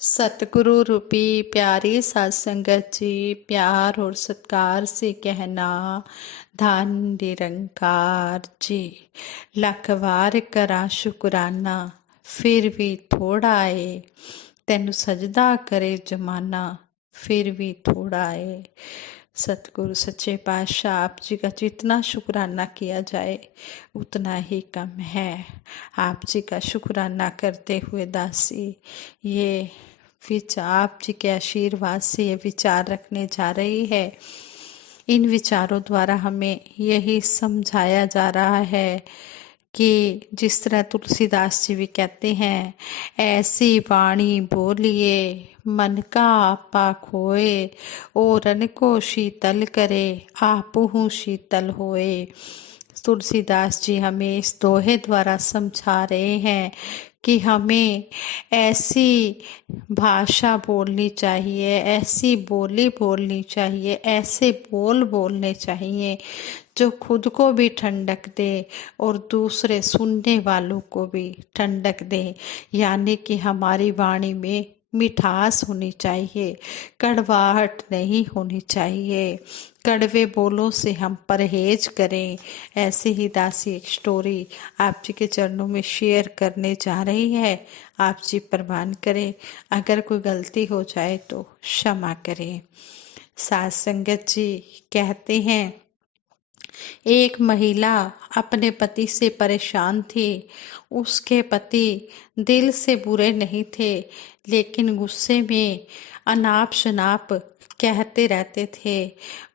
सतगुरु रूपी प्यारी साध संगत जी, प्यार और सत्कार से कहना, धन निरंकार जी। लख वार करा शुकराना, फिर भी थोड़ा है। तेनु सजदा करे जमाना, फिर भी थोड़ा है। सतगुरु सच्चे पातशाह आप जी का जितना शुक्राना किया जाए उतना ही कम है। आप जी का शुक्राना करते हुए दासी ये आप जी के आशीर्वाद से ये विचार रखने जा रही है। इन विचारों द्वारा हमें यही समझाया जा रहा है कि जिस तरह तुलसीदास जी भी कहते हैं, ऐसी वाणी बोलिए मन का आपा खोए, और रन को शीतल करे आपहु शीतल होए। तुलसीदास जी हमें इस दोहे द्वारा समझा रहे हैं कि हमें ऐसी भाषा बोलनी चाहिए, ऐसी बोली बोलनी चाहिए, ऐसे बोल बोलने चाहिए जो खुद को भी ठंडक दे और दूसरे सुनने वालों को भी ठंडक दे। यानी कि हमारी वाणी में मिठास होनी चाहिए, कड़वाहट नहीं होनी चाहिए। कड़वे बोलों से हम परहेज करें। ऐसे ही दासी एक स्टोरी आप जी के चरणों में शेयर करने जा रही है। आप जी प्रवान करें, अगर कोई गलती हो जाए तो क्षमा करें। साध संगत जी कहते हैं, एक महिला अपने पति से परेशान थी। उसके पति दिल से बुरे नहीं थे, लेकिन गुस्से में अनाप शनाप कहते रहते थे।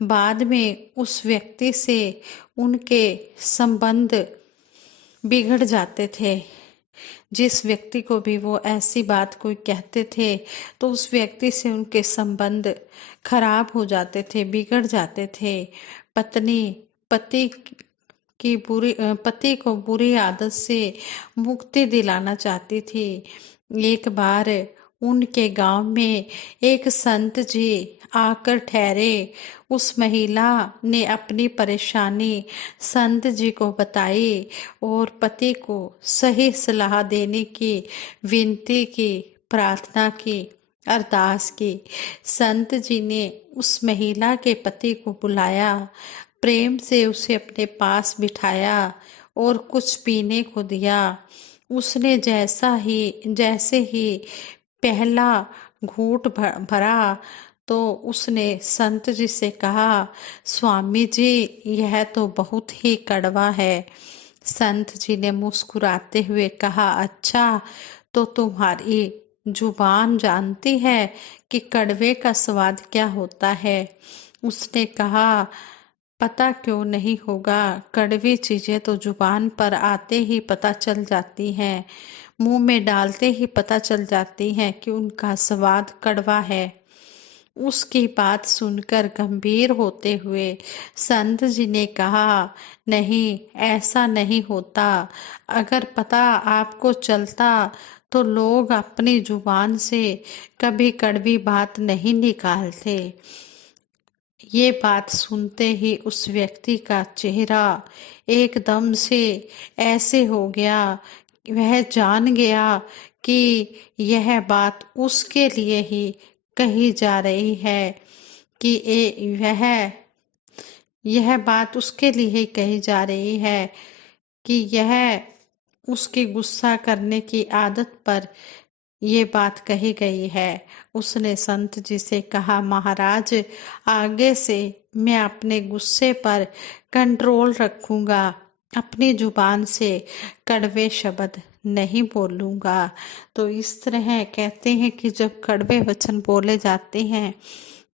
बाद में उस व्यक्ति से उनके संबंध बिगड़ जाते थे। जिस व्यक्ति को भी वो ऐसी बात कोई कहते थे तो उस व्यक्ति से उनके संबंध खराब हो जाते थे, बिगड़ जाते थे। पत्नी पति पति को बुरी आदत से मुक्ति दिलाना चाहती थी। एक बार उनके गांव में एक संत जी आकर ठहरे। उस महिला ने अपनी परेशानी संत जी को बताई और पति को सही सलाह देने की विनती की, प्रार्थना की, अरदास की। संत जी ने उस महिला के पति को बुलाया, प्रेम से उसे अपने पास बिठाया और कुछ पीने को दिया। उसने जैसे ही पहला घूंट भरा तो उसने संत जी से कहा, स्वामी जी यह तो बहुत ही कड़वा है। संत जी ने मुस्कुराते हुए कहा, अच्छा तो तुम्हारी जुबान जानती है कि कड़वे का स्वाद क्या होता है? उसने कहा, पता क्यों नहीं होगा, कड़वी चीजें तो जुबान पर आते ही पता चल जाती हैं, मुंह में डालते ही पता चल जाती हैं कि उनका स्वाद कड़वा है। उसकी बात सुनकर गंभीर होते हुए संत जी ने कहा, नहीं ऐसा नहीं होता। अगर पता आपको चलता तो लोग अपनी जुबान से कभी कड़वी बात नहीं निकालते। ये बात सुनते ही उस व्यक्ति का चेहरा एकदम से ऐसे हो गया, वह जान गया कि यह बात उसके लिए ही कही जा रही है, कि यह बात उसके लिए ही कही जा रही है, कि यह उसकी गुस्सा करने की आदत पर ये बात कही गई है। उसने संत जी से कहा, महाराज आगे से मैं अपने गुस्से पर कंट्रोल रखूंगा, अपनी जुबान से कड़वे शब्द नहीं बोलूंगा। तो इस तरह कहते हैं कि जब कड़वे वचन बोले जाते हैं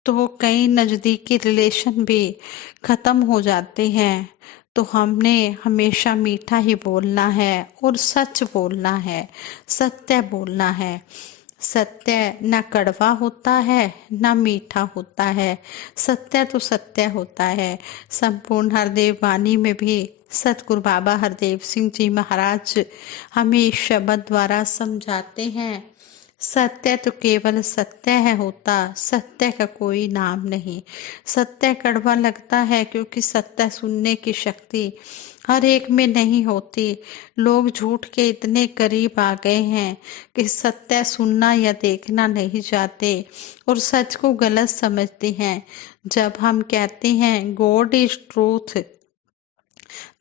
तो कई नजदीकी रिलेशन भी खत्म हो जाते हैं। तो हमने हमेशा मीठा ही बोलना है और सच बोलना है, सत्य बोलना है। सत्य न कड़वा होता है न मीठा होता है, सत्य तो सत्य होता है। संपूर्ण हरदेव वाणी में भी सतगुरु बाबा हरदेव सिंह जी महाराज हमें इस शब्द द्वारा समझाते हैं, सत्य तो केवल सत्य है होता, सत्य का कोई नाम नहीं। सत्य कड़वा लगता है क्योंकि सत्य सुनने की शक्ति हर एक में नहीं होती। लोग झूठ के इतने करीब आ गए हैं कि सत्य सुनना या देखना नहीं चाहते और सच को गलत समझते हैं। जब हम कहते हैं गॉड इज ट्रूथ,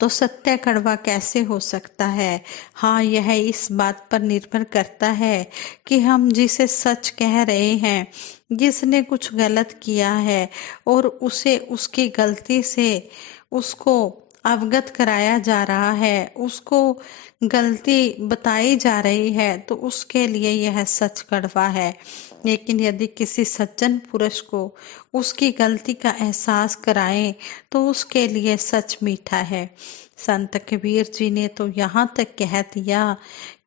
तो सत्य कड़वा कैसे हो सकता है? हाँ, यह इस बात पर निर्भर करता है कि हम जिसे सच कह रहे हैं, जिसने कुछ गलत किया है और उसे उसकी गलती से उसको अवगत कराया जा रहा है, उसको गलती बताई जा रही है, तो उसके लिए यह सच कड़वा है। लेकिन यदि किसी सज्जन पुरुष को उसकी गलती का एहसास कराएं तो उसके लिए सच मीठा है। संत कबीर जी ने तो यहाँ तक कह दिया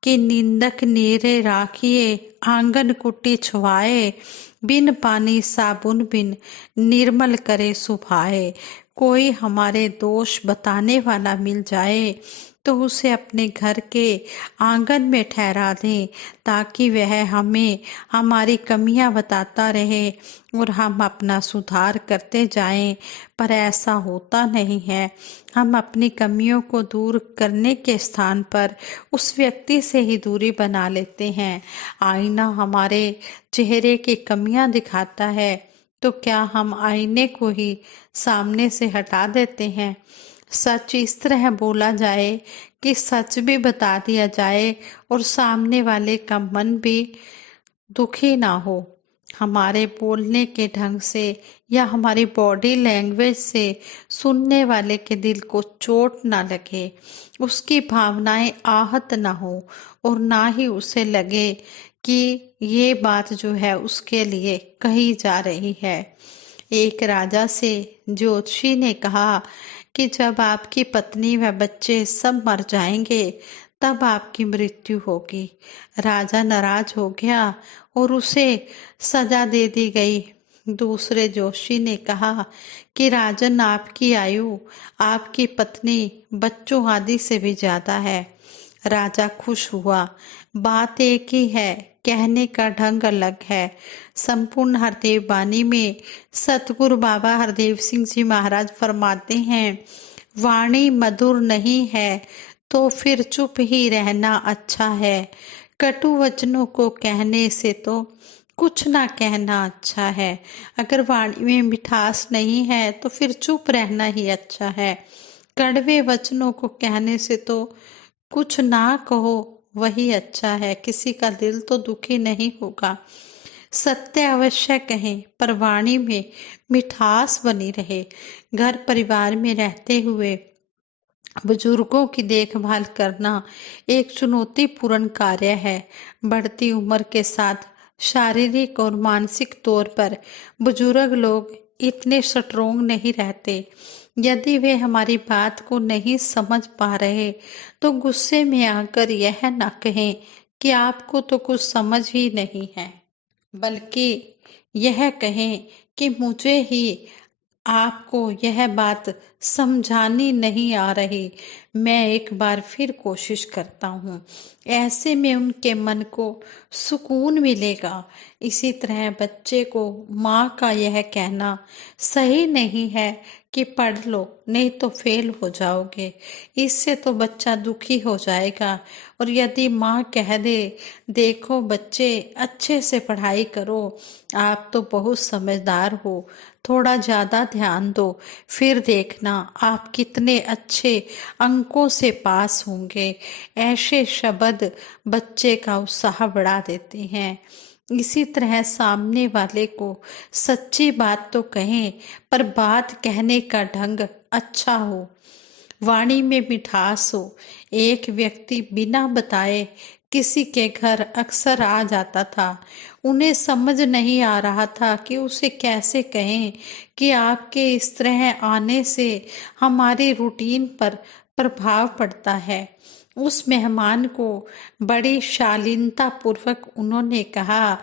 कि निंदक नीरे राखिए आंगन कुटी छुआए, बिन पानी साबुन बिन निर्मल करे सुभाए। कोई हमारे दोष बताने वाला मिल जाए तो उसे अपने घर के आंगन में ठहरा दें, ताकि वह हमें हमारी कमियां बताता रहे और हम अपना सुधार करते जाएं। पर ऐसा होता नहीं है। हम अपनी कमियों को दूर करने के स्थान पर उस व्यक्ति से ही दूरी बना लेते हैं। आईना हमारे चेहरे की कमियां दिखाता है, तो क्या हम आईने को ही सामने से हटा देते हैं? सच इस तरह बोला जाए कि सच भी बता दिया जाए और सामने वाले का मन भी दुखी ना हो। हमारे बोलने के ढंग से या हमारी बॉडी लैंग्वेज से सुनने वाले के दिल को चोट ना लगे, उसकी भावनाएं आहत ना हो और ना ही उसे लगे कि ये बात जो है उसके लिए कही जा रही है। एक राजा से ज्योतिषी ने कहा कि जब आपकी पत्नी व बच्चे सब मर जाएंगे तब आपकी मृत्यु होगी। राजा नाराज हो गया और उसे सजा दे दी गई। दूसरे जोशी ने कहा कि राजन, आपकी आयु आपकी पत्नी बच्चों आदि से भी ज्यादा है। राजा खुश हुआ। बात एक ही है, कहने का ढंग अलग है। संपूर्ण हरदेव वाणी में सतगुरु बाबा हरदेव सिंह जी महाराज फरमाते हैं, वाणी मधुर नहीं है तो फिर चुप ही रहना अच्छा है। कटु वचनों को कहने से तो कुछ ना कहना अच्छा है। अगर वाणी में मिठास नहीं है तो फिर चुप रहना ही अच्छा है। कड़वे वचनों को कहने से तो कुछ ना कहो वही अच्छा है, किसी का दिल तो दुखी नहीं होगा। सत्य अवश्य कहें पर वाणी में मिठास बनी रहे। घर परिवार में रहते हुए बुजुर्गों की देखभाल करना एक चुनौतीपूर्ण कार्य है। बढ़ती उम्र के साथ शारीरिक और मानसिक तौर पर बुजुर्ग लोग इतने स्ट्रोंग नहीं रहते। यदि वे हमारी बात को नहीं समझ पा रहे तो गुस्से में आकर यह न कहें कि आपको तो कुछ समझ ही नहीं है, बल्कि यह कहें कि मुझे ही आपको यह बात समझानी नहीं आ रही, मैं एक बार फिर कोशिश करता हूँ। ऐसे में उनके मन को सुकून मिलेगा। इसी तरह बच्चे को माँ का यह कहना सही नहीं है कि पढ़ लो नहीं तो फेल हो जाओगे, इससे तो बच्चा दुखी हो जाएगा। और यदि माँ कह दे, देखो बच्चे अच्छे से पढ़ाई करो, आप तो बहुत समझदार हो, थोड़ा ज्यादा ध्यान दो, फिर देखना आप कितने अच्छे अंकों से पास होंगे। ऐसे शब्द बच्चे का उत्साह बढ़ा देते हैं। इसी तरह सामने वाले को सच्ची बात तो कहें पर बात कहने का ढंग अच्छा हो, वाणी में मिठास हो। एक व्यक्ति बिना बताए किसी के घर अक्सर आ जाता था। उन्हें समझ नहीं आ रहा था कि उसे कैसे कहें कि आपके इस तरह आने से हमारी रूटीन पर प्रभाव पड़ता है। उस मेहमान को बड़ी शालीनता पूर्वक उन्होंने कहा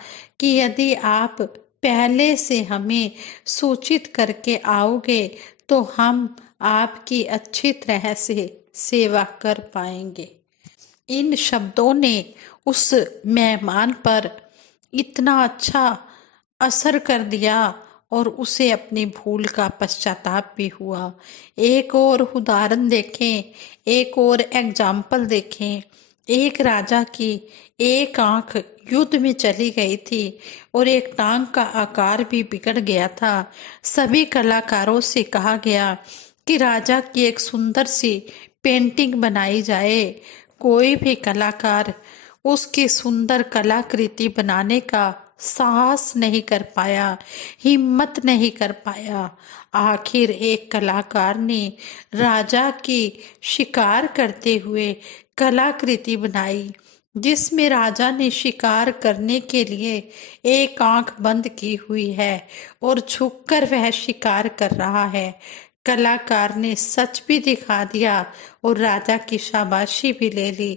कि यदि आप पहले से हमें सूचित करके आओगे तो हम आपकी अच्छी तरह से सेवा कर पाएंगे। इन शब्दों ने उस मेहमान पर इतना अच्छा असर कर दिया और उसे अपनी भूल का पश्चाताप भी हुआ। एक और उदाहरण देखें, एक और एग्जाम्पल देखें। एक राजा की एक आंख युद्ध में चली गई थी और एक टांग का आकार भी बिगड़ गया था। सभी कलाकारों से कहा गया कि राजा की एक सुंदर सी पेंटिंग बनाई जाए। कोई भी कलाकार उसकी सुंदर कलाकृति बनाने का साहस नहीं कर पाया, हिम्मत नहीं कर पाया। आखिर एक कलाकार ने राजा की शिकार करते हुए कलाकृति बनाई, जिसमें राजा ने शिकार करने के लिए एक आंख बंद की हुई है और झुककर वह शिकार कर रहा है। कलाकार ने सच भी दिखा दिया और राजा की शाबाशी भी ले ली।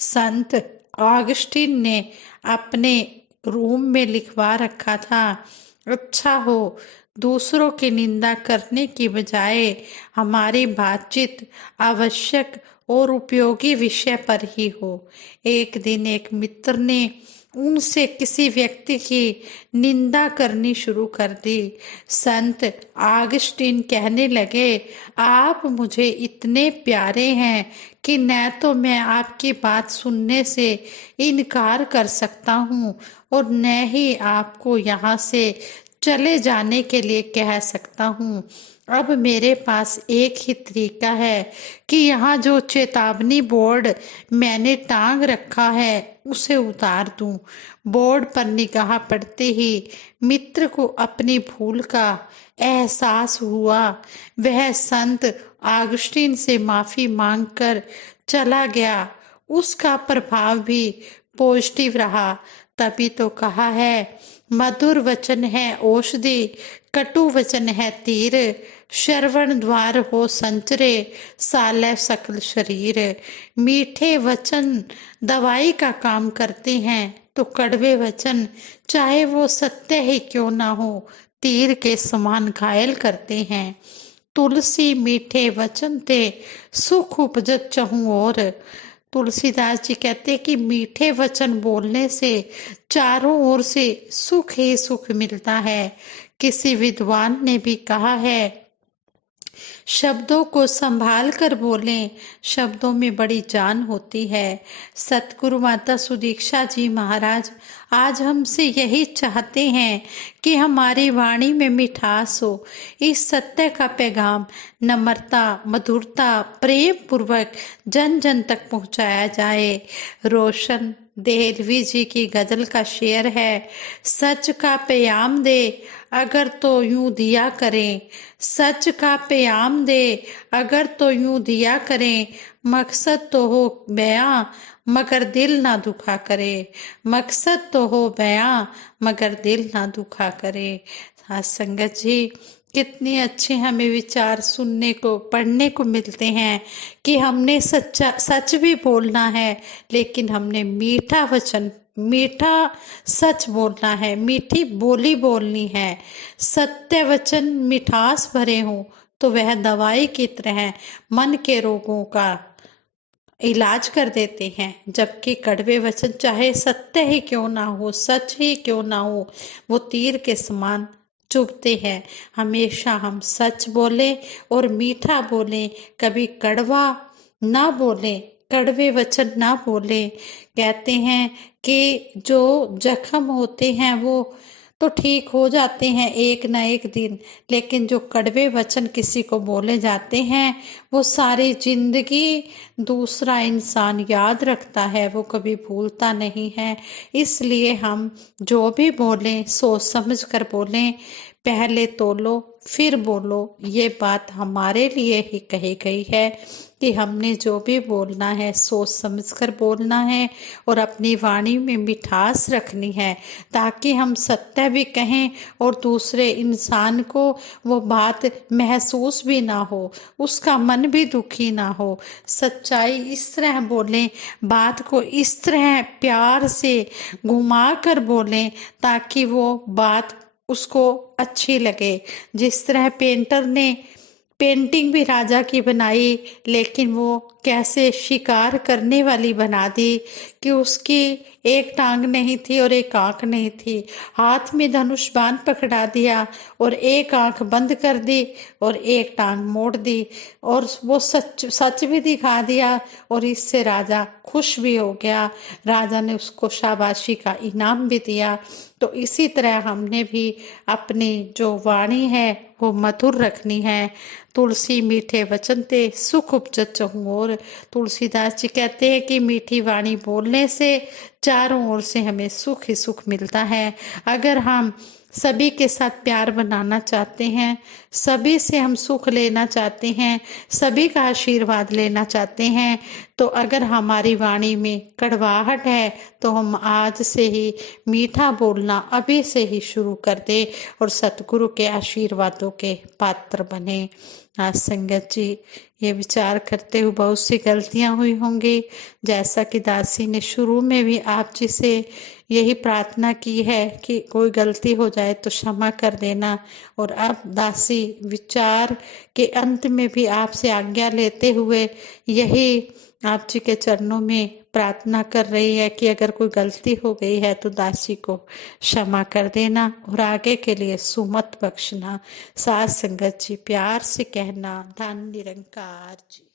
संत ऑगस्टीन ने अपने रूम में लिखवा रखा था, अच्छा हो दूसरों की निंदा करने की बजाय हमारी बातचीत आवश्यक और उपयोगी विषय पर ही हो। एक दिन एक मित्र ने उनसे किसी व्यक्ति की निंदा करनी शुरू कर दी। संत ऑगस्टीन कहने लगे, आप मुझे इतने प्यारे हैं कि न तो मैं आपकी बात सुनने से इनकार कर सकता हूँ और न ही आपको यहाँ से चले जाने के लिए कह सकता हूँ। अब मेरे पास एक ही तरीका है कि यहाँ जो चेतावनी बोर्ड मैंने टांग रखा है उसे उतार दूं। बोर्ड पर निगाह पड़ते ही मित्र को अपनी भूल का एहसास हुआ। वह संत ऑगस्टीन से माफी मांगकर चला गया। उसका प्रभाव भी पॉजिटिव रहा। तभी तो कहा है, मधुर वचन है औषधि, कटु वचन है तीर, श्रवण द्वार हो संचरे, सालय सकल शरीर। मीठे वचन दवाई का काम करते हैं तो कड़वे वचन, चाहे वो सत्य ही क्यों ना हो, तीर के समान घायल करते हैं। तुलसी मीठे वचन ते सुख उपजत चहु और। तुलसीदास जी कहते हैं कि मीठे वचन बोलने से चारों ओर से सुख ही सुख मिलता है। किसी विद्वान ने भी कहा है, शब्दों को संभाल कर बोलें, शब्दों में बड़ी जान होती है। सतगुरु माता सुदीक्षा जी महाराज आज हमसे यही चाहते हैं कि हमारी वाणी में मिठास हो। इस सत्य का पैगाम नम्रता, मधुरता, प्रेम पूर्वक जन जन तक पहुंचाया जाए। रोशन देहलवी जी की गजल का शेर है, सच का प्याम दे अगर तो यूं दिया करें, सच का प्याम दे अगर तो यूं दिया करें, मकसद तो हो बयां मगर दिल ना दुखा करे, मकसद तो हो बयां मगर दिल ना दुखा करे। हाँ संगत जी, कितने अच्छे हमें विचार सुनने को पढ़ने को मिलते हैं कि हमने सच भी बोलना है, लेकिन हमने मीठा वचन, मीठा सच बोलना है, मीठी बोली बोलनी है। सत्य वचन मिठास भरे हों तो वह दवाई की तरह मन के रोगों का इलाज कर देते हैं, जबकि कड़वे वचन चाहे सत्य ही क्यों ना हो, सच ही क्यों ना हो, वो तीर के समान चुभते हैं। हमेशा हम सच बोले और मीठा बोले, कभी कड़वा ना बोले, कड़वे वचन ना बोले। कहते हैं कि जो जख्म होते हैं वो तो ठीक हो जाते हैं एक ना एक दिन, लेकिन जो कड़वे वचन किसी को बोले जाते हैं वो सारी जिंदगी दूसरा इंसान याद रखता है, वो कभी भूलता नहीं है। इसलिए हम जो भी बोलें सोच समझ कर बोलें, पहले तोलो फिर बोलो। ये बात हमारे लिए ही कही गई है कि हमने जो भी बोलना है सोच समझकर बोलना है और अपनी वाणी में मिठास रखनी है, ताकि हम सत्य भी कहें और दूसरे इंसान को वो बात महसूस भी ना हो, उसका मन भी दुखी ना हो। सच्चाई इस तरह बोलें, बात को इस तरह प्यार से घुमा कर बोलें ताकि वो बात उसको अच्छी लगे। जिस तरह पेंटर ने पेंटिंग भी राजा की बनाई, लेकिन वो कैसे शिकार करने वाली बना दी कि उसकी एक टांग नहीं थी और एक आंख नहीं थी। हाथ में धनुष बाण पकड़ा दिया और एक आंख बंद कर दी और एक टांग मोड़ दी, और वो सच सच भी दिखा दिया। और इससे राजा खुश भी हो गया। राजा ने उसको शाबाशी का इनाम भी दिया। तो इसी तरह हमने भी अपनी जो वाणी है वो मधुर रखनी है। तुलसी मीठे वचन ते सुख उपजत चहुओर। तुलसीदास जी कहते हैं कि मीठी वाणी बोलने से चारों ओर से हमें सुख ही सुख मिलता है। अगर हम सभी के साथ प्यार बनाना चाहते हैं, सभी से हम सुख लेना चाहते हैं, सभी का आशीर्वाद लेना चाहते हैं, तो अगर हमारी वाणी में कड़वाहट है तो हम आज से ही मीठा बोलना अभी से ही शुरू कर दे और सतगुरु के आशीर्वादों के पात्र बने। आज संगत जी ये विचार करते हुए बहुत सी गलतियां हुई होंगी, जैसा कि दासी ने शुरू में भी आप जी से यही प्रार्थना की है कि कोई गलती हो जाए तो क्षमा कर देना। और अब दासी विचार के अंत में भी आपसे आज्ञा लेते हुए यही आप जी के चरणों में प्रार्थना कर रही है कि अगर कोई गलती हो गई है तो दासी को क्षमा कर देना और आगे के लिए सुमत बख्शना। साथ संगत जी प्यार से कहना, धन निरंकार जी।